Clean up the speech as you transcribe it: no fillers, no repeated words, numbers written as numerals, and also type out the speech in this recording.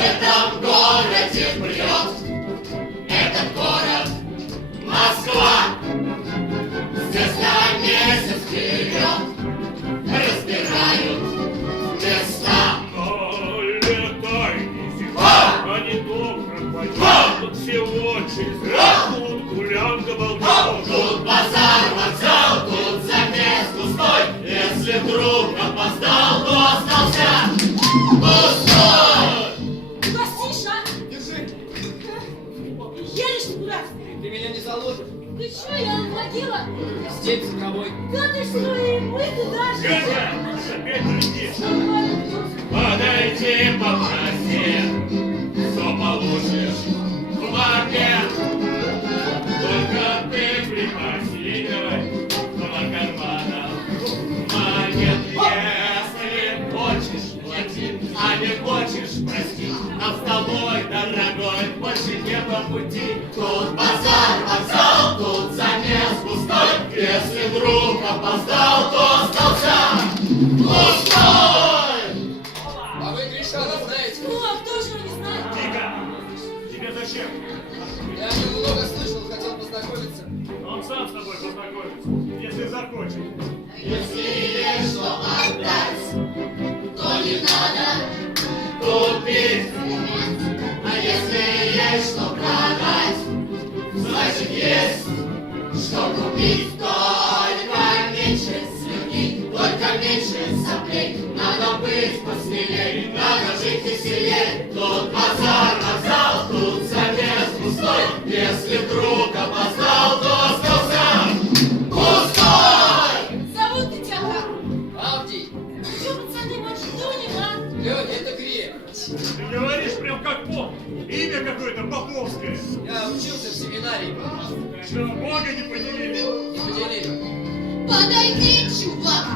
этом городе прет. Этот город Москва. Здесь на месяц вперед разбирают места. Но летай, не зима, а не то пропадет. Тут всего через раз, тут гулянка балдеж. Тут базар, вокзал, тут замес пустой. Если вдруг опоздал, то остался пустой. Костиша! Держи. Едешь ты куда? Ты меня не заложишь. Ты что, я могила? Степь за травой. Да ты что, и мы туда же? Дядя, опять прийти. Подойди, попроси, что получишь в марке. Только ты припаси, давай, два кармана монет. Если хочешь, плати, а не хочешь, прости. А с тобой, дорогой, больше не по пути. Тут базар, вокзал, тут замес пустой. Если вдруг опоздал, то остался пустой. А вы Гришана знаете? Ну, а кто же его не знает? Тихо! Тебе зачем? Я о нем много слышал, хотел познакомиться. Он сам с тобой познакомится, если захочет. Если есть что отдать, то не надо тупить. А если есть что продать, значит есть что купить. Только меньше слюни, только меньше соплей. Надо быть посмелей, надо жить веселей. Тут базар, вокзал, тут замес пустой. Если вдруг опоздал, то остался пустой. Зовут тебя как? Авдий. Че, пацаны, может, Дунин, а? Леня, это Грек. Ты говоришь прям как поп. Имя какое-то поповское. Я учился в семинарии. Что, Бога не поделили? Не поделили. Подойди, чувак,